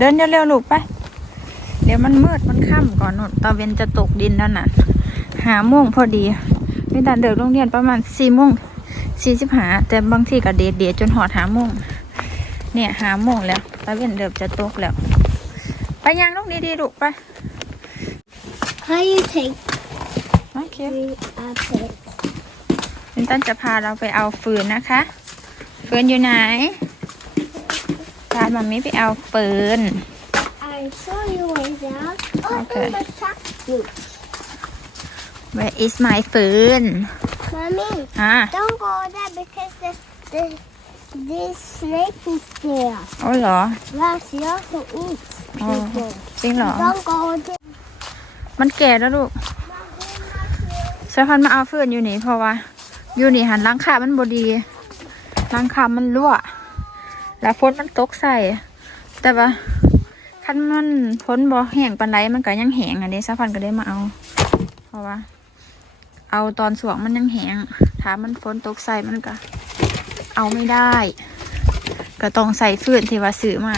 this? เดินเร็วๆลูกไป เดี๋ยวมันมืดมันค่ำก่อนนนตะเวนจะตกดินแล้วน่ะ หาโมงพอดีมีแต่เดินโรงเรียนประมาณสี่โมงสี่สิบหาแต่บางทีก็เดดเดดจนหอดหาโมงเนี่ยหาโมงแล้วตะเวนเดิมจะตกแล้ว ไปยังลูกดีๆลูกไป How you take โอเค three apples? วินตันจะพาเราไปเอาฟืนนะคะ ฟืนอยู่ไหน พามามิไปเอาฟืน I show you where down. Oh, Okay. okay. the truck. You. Where is my ฟืน Mommy, อ่า don't go there because the, the this snake is there. โอ้เหรอ Yes, he also eats Oh. people. จริงเหรอ Don't go there. มันแก่แล้วลูกสายพันธุ์มาเอาฟืนอยู่นี่เพราะว่า อยู่นี่หันหลังคามันบดีหลังคามันรั่ว แล้วฝนมันตกใส่ แต่ว่าคันมันฝนบ่แห้งปานใดมันก็ยังแห้งอันนี้สายพันก็ได้มาเอา เพราะว่า เอาตอนสวงมันยังแห้งถ้ามันฝนตกใส่มันก็ เอาไม่ได้ ก็ต้องใส่ฟืนที่ว่าซื้อมา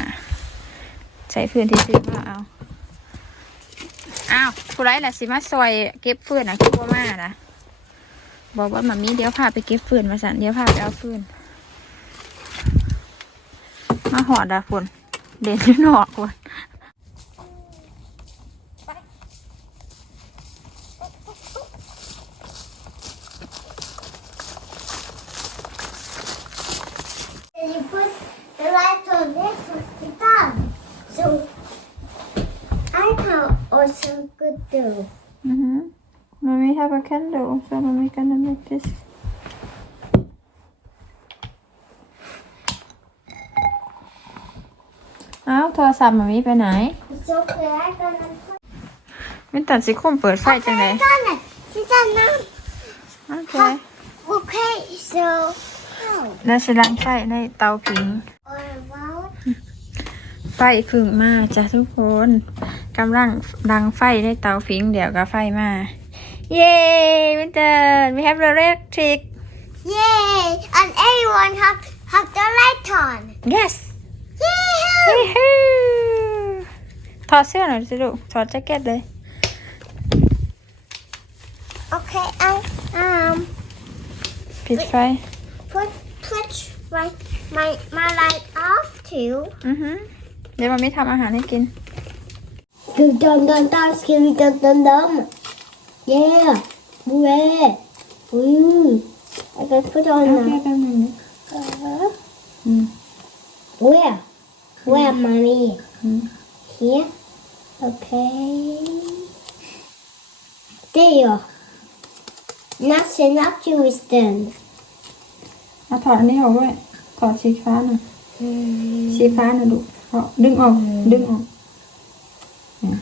ใส่ฟืนที่ซื้อมาเอาอ้าวผู้ไรล่ะสิมาซอยเก็บฟืนอะคือบ่มานะบอกว่ามามีเดี๋ยวพาไปเก็บฟืนมาสันเดี๋ยวพาไปเอาฟืน มาหอดอะฝนเด่นอยู่นอกฝน And you put the light on this one the done. So I can also good do. อือหือมามี have a candle so มามี gonna make this เอาโทรศัพท์มามีไปไหนไม่ตัดสิคุ้มเปิดไฟจังไหนโอเคโอเค so แล้วสิล้างไฟในเตาผิง ไฟพึ่งมาจ้ะทุกคนกำลังดังไฟในเตาผิง เดี๋ยวก็ไฟมา เย้มิเตอร์ we have the electric เย้ And everyone have have the light on. Yes. ถอดเสื้อหน่อยสิลูกถอดแจ็คเก็ตเลย Okay, I um ปิดไฟ put put my my my light off too. อือหือเดี๋ยวมามีทำอาหารให้กิน Dum dum dum dum skibby dum dum dum. Yeah. Where? Ooh. I can put on โอเค now. แป๊บนึง Uh, อืม where? Where, mommy? อืม Here. Okay. There you are. That's enough to wisdom. เอาถอดอันนี้ออกด้วยถอดสีฟ้าหน่อย Hmm. สีฟ้าหน่อยลูกเอาดึงออกดึงออกเนี่ย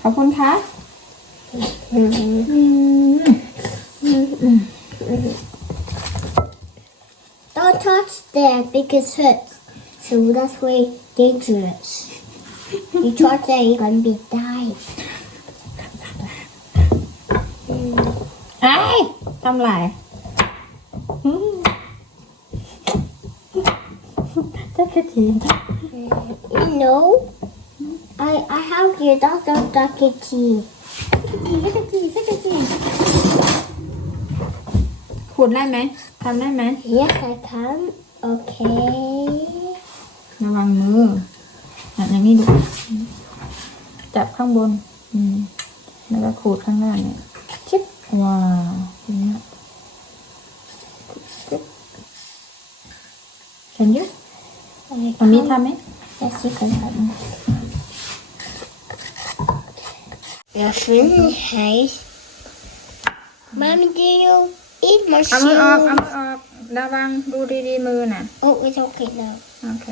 ขอบคุณค่ะ Don't touch that because it hurts. So that's way dangerous. you touch that, you're gonna be die. ไอ้ยทำไรอืมจะกระจี You know, I I have your doctor ducky tea. จะกระจีจะกระจีขูดได้ไหม ทำได้ไหม Yes, I can. Okay. ระวังมืออะอย่างนี้ดู จับข้างบน อืม แล้วก็ขูดข้างล่างเนี่ย ชิบว้าวอย่างเงี้ยจิ๊บเห็นอยัง I อันนี้ can- ทำไหม Yes, you can have them. You're finished, hey? Mommy, do you eat เอามือออกเอา mushroom? มือออก ระวังดูดีๆมือน่ะ Oh, it's okay now. โอเค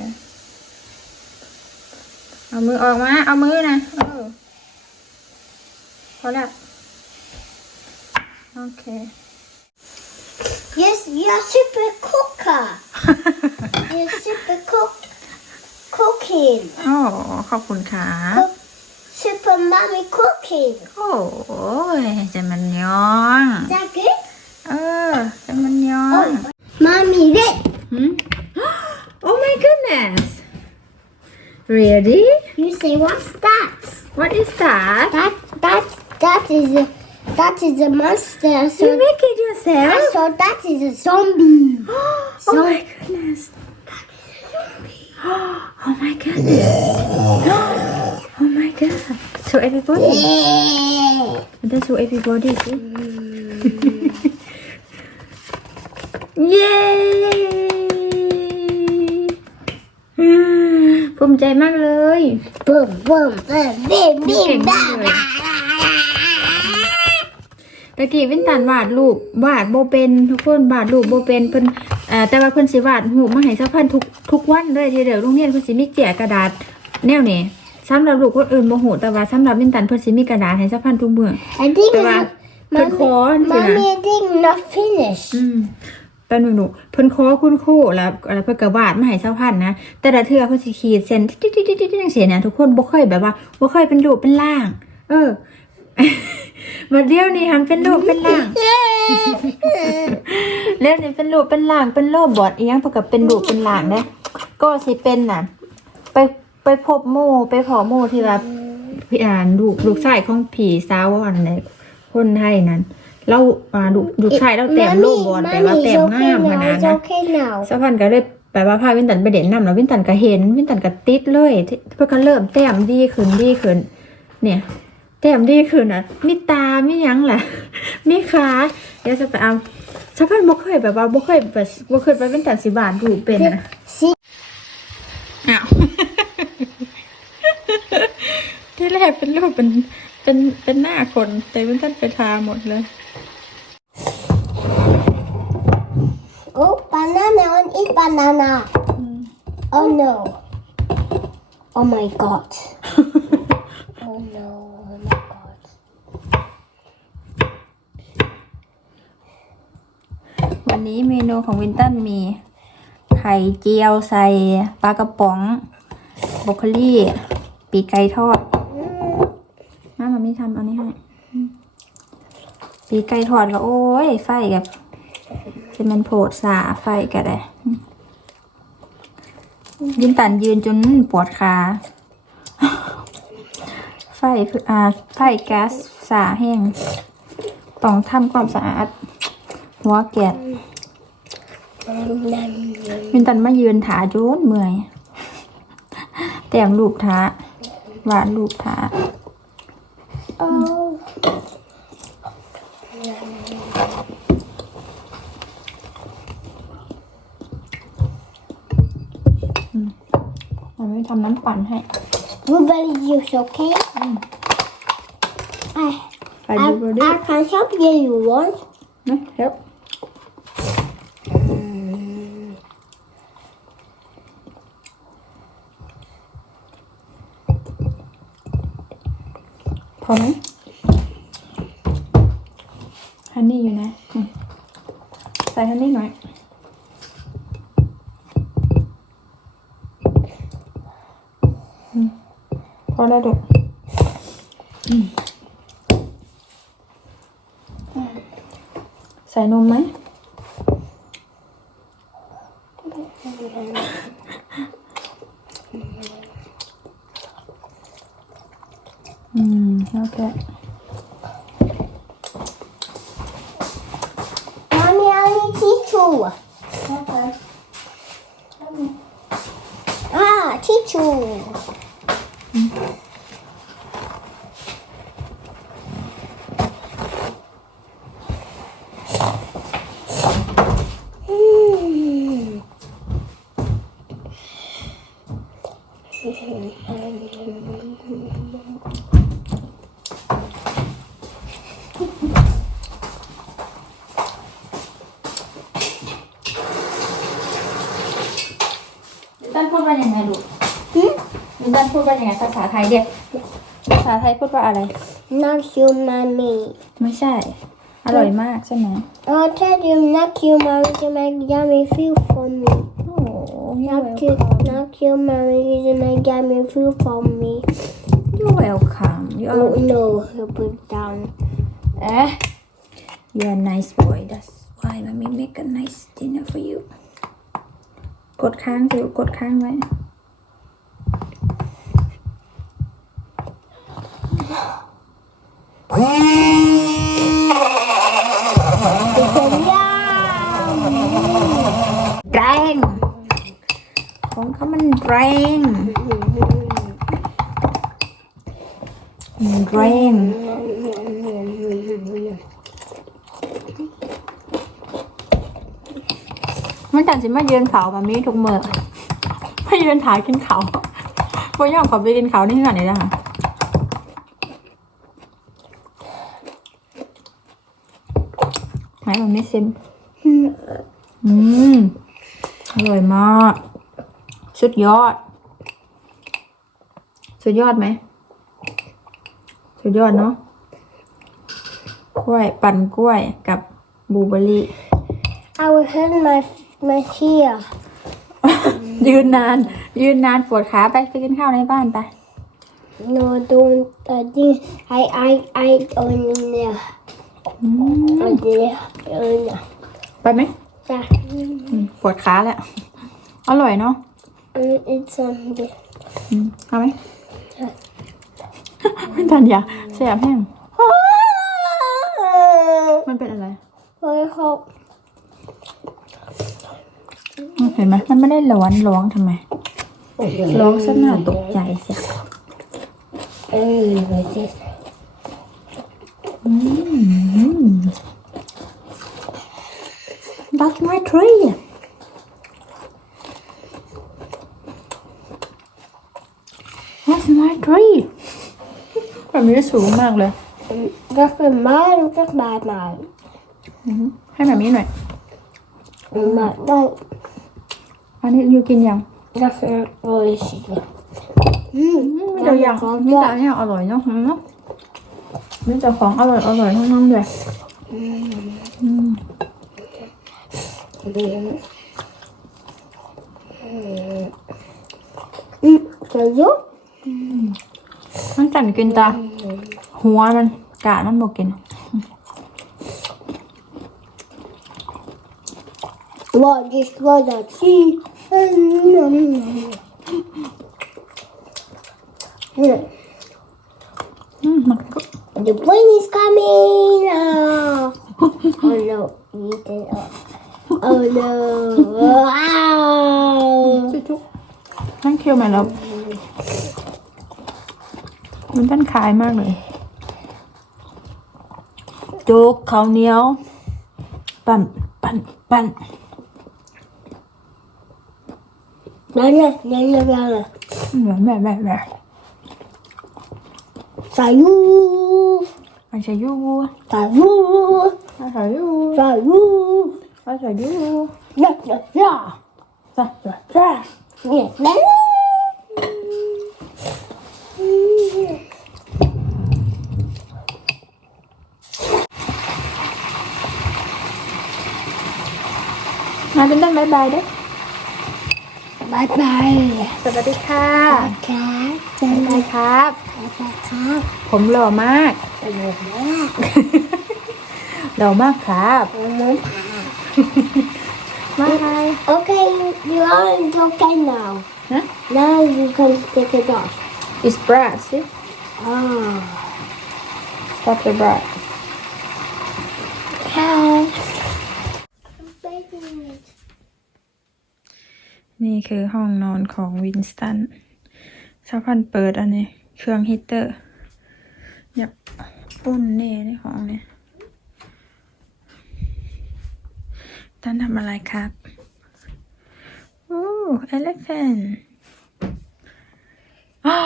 เอามือออกมา เอามือนะเออพอแล้วโอเค Yes, you're super cooker. you're super cook cooking. โอ้ขอบคุณค่ะ Cook, super mommy cooking. โอ้ยจะมันย้อง Is that good? เออจะมันย้อง Oh, mommy, look. Hmm? Oh my goodness really You say what's that? what is that That that that is a that is a monster. you So make it yourself so that is a zombie. oh my goodness oh my goodness oh my god so everybody Let's show everybody see เย้ภูมิใจมากเลย Boom boom boom bim bim Okay, bam. good. ตะกี้วินตันวาดรูปวาดโบเป็นทุกคนวาดรูปโบเป็นเพิ่นเอ่อแต่ว่าเพิ่นสิวาดรูปมาให้สักพันทุกทุกวันเลยทีเดียวโรงเรียนเพิ่นสิมีแจกกระดาษแนวนี้สำหรับลูกคนอื่นบ่ฮู้แต่ว่าสำหรับวินตันเพิ่นสิมีกระดาษให้สักพันทุกมื้อ I think แต่ว่า mommy, เพิ่นขอสินะ mommy I think not finished. อืม แป๊บนึงหนูเพิ่นขอคุณครูแล้วแล้วเพิ่นก็วาดมาให้สักพันนะแต่ละเทื่อเพิ่นสิขีดเส้นติ๊ดๆๆๆจังซี่นะทุกคนบ่เคยแบบว่าบ่เคยเป็นรูปเป็นร่าง เออมาเดี๋ยวนี้หันเป็นรูปเป็นร่างเรื่องนี้เป็นรูปเป็นร่างเป็นโลบอดอียงเพื่อกับเป็นรูปเป็นร่างนะก็สิเป็นน่ะ ไปไปพบหมู่ไปขอหมู่ที่ว่าพี่อ่านลูกลูกชายของผีสาวอันไหนคนไทยนั้น เราอ่าลูกลูกชายเราแต่มรูปบอลแต่ว่าแต่มงามขนาด It's นะ okay now. สักพันก็เลยแปลว่าพาวินตันไปเด่นนำแล้ววินตันก็เห็นวินตันก็ติดเลยที่เพื่อก็เริ่มแต้มดีขึ้นดีขึ้น เนี่ยแต้มดีขึ้นอะมีตามีหยังล่ะมีขาเดี๋ยวจะไปเอาสักพันบ่เคยแบบว่าบ่เคยแบบบ่เคยไปวินตันสิบานถูกเป็นอะ See, อ้าว ที่แรกเป็นรูปเป็นเป็นเป็นหน้าคน แต่วินตันไปทาหมดเลย oh banana, I want to eat banana. Oh no. Oh my god. oh no. Oh my god. วันนี้เมนูของวินตันมี ไข่เจียวใส่ปลากระป๋องบรอกโคลี่ ปีกไก่ทอด แม่มามีทำอันนี้ให้ปีไก่ทอดก็โอ้ย ไฟกับจะเป็นโผดสาไฟก็ได้อืมวินตันยืนจนปวดขาไฟอ่าไฟแก๊สสาแห้งต้องทำความสะอาด หัวแกะมินตันมายืนถาโจนเมื่อย แต่งรูปท้าวาดรูปท้า Oh. มันไม่ทำน้ำปั่นให้ Blueberry juice, okay? I, ไปดู I, บอดี้ I can help you. You want? นะเร็วพอไหม ฮันนี่อยู่นะใส่ฮันนี่หน่อยอพอแล้วดูใส่นมไหม Чичула. А, чичула. ลินตันพูดว่ายังไงภาษาไทยเด็กภาษาไทยพูดว่าอะไร Not you, mommy. ไม่ใช่ อร่อยมากใช่ไหม I'll tell you, not you, mommy, to make yummy food for me. โอ้โห Not you, not you, mommy, to make yummy food for me. You're welcome you Oh are no, you put it down. เอ๊ะ You're a nice boy that's why mommy make a nice dinner for you กดค้างสิกดค้างไว้ แรงของเขามัน แรงแรงมันตัดสิมาเยือนเขาแบบนี้ทุกเมื่อมายือนถ่ายกินเขาพอยอมขอไปกินเขานี่ขนาดนี้นะคะไหนแบบนี้ซิมอืมอร่อยมาก สุดยอด สุดยอดไหม สุดยอดเนาะ กล้วยปั่นกล้วยกับบลูเบอร์รี่ I will hurt my my ear. ยืนนาน ยืนนานปวดขาไปไปกินข้าวในบ้านไป No, don't. I think I I I on there. อืม On there. On there. ไปไหม Yeah. อืมปวดขาแล้ว อร่อยเนาะ And it's on there. อืมเอาไหม ไม่ทันอยากแสบแห้ง มันเป็นอะไร I hope. เห็นไหมมันไม่ได้ร้อนร้องทำไม ร้องซะหน้าตกใจเสีย Oh, what's this? อืม That's my tree That's my tree แบบนี้สูงมากเลย That's the mine. That's my mine. อือฮึให้แบบนี้หน่อย My no. อันนี้ยูกินยัง That's not what she did. อืมมีแต่อย่าง มีแต่อย่างอร่อยเนาะเนาะมีแต่ของอร่อยอร่อยทั้งนั้นเลยอืม Mm. So you? มันจันกินตาหัวมันกาดมันบอกกิน What this was a tea. Mm. อืมมันก็ The plane is coming! Oh, oh no, eat it up. Oh no! Wow! จุ๊บนั่นเคี้ยวไหมแล้ว มันต้นคายมากเลยโจ๊กข้าวเหนียว ปั่นปั่นปั่น Nana, nana, nana. แม่แม่แม่แม่ Sayu! อาชายู Sayu! อาชายู Sayu! อาชายู Ja, ja, ja! จ้ะจ้ะจ้ะ Yeah, nana! มาเป็นต้นบายบายเด้อ Bye bye! สวัสดีค่ะ Cat. บ๊ายบายครับ Bye bye, cat. ผมหล่อมาก Bye bye. หล่อมากครับ Mama. บายบาย Okay, you are okay now. นะ Now you can take it off. It's bright see Oh. stop the bright Cat. นี่คือห้องนอนของวินสตันชาวพันเปิดอันนี้ เครื่องฮีตเตอร์อยากปุ่นเน่ในห้องนี้ตันทำอะไรครับโอ้เอล p ฟนอ้า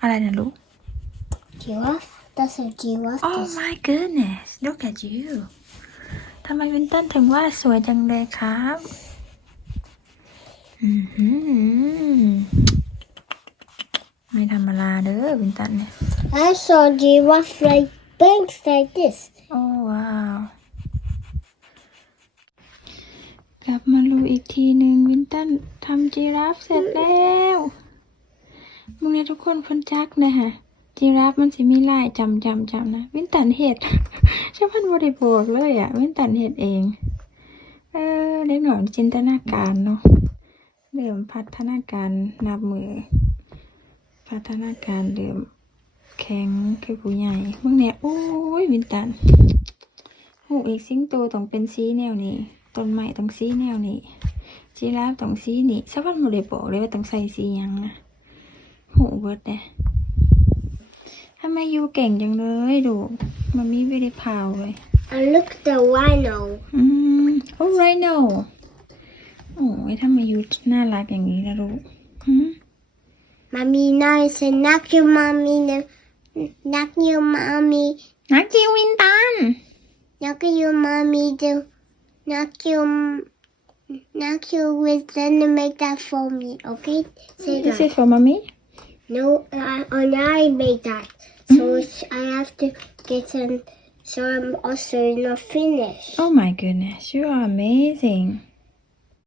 อะไรนะลูก Giraffe? That's a giraffe. Oh my goodness look at you ทำไมวินตันถึงว่าสวยจังเลยครับอือหือ ไม่ธรรมดาเด้อวินตันเนี่ย I saw giraffe like banks like this. โอ้ว้าว กลับมาดูอีกทีหนึ่งวินตันทำจีราฟเสร็จแล้วมึงเนี่ยทุกคนคนจักนะฮะจีราฟมันสิมีลายจำจำจำนะ วินตันเห็ดชาวพันบริบวกเลยอะ วินตันเห็ดเอง เออเด็กหน่อยจินตนาการเนาะ เริ่มพัฒนาการนับมือ พัฒนาการเริ่มแข็งคือผู้ใหญ่เมื่อเนี่ยโอ้ยวินตันหูอีกสิงโตต้องเป็นสีแนวนี้ต้นไม้ต้องสีแนวนี้จีราฟต้องสีนี้สักวันโมเดบอกเลยว่าต้องใส่สีหยังนะหูเบิดเลยทำไมยูเก่งจังเลยดูมันมีไม่ได้พาวเลย And look the rhino. อืมโอ้ไร โนโอ้ยทำไมยูน่ารักอย่างนี้นะลูกหืม Mommy nice and knock your mommy no knock your mommy นักจิววินตัน knock your mommy do knock your knock your with then make that for me, okay? Say This that. is for mommy No, I, and I made that. So it's- I have to get an so I'm also not finished. Oh my goodness you are amazing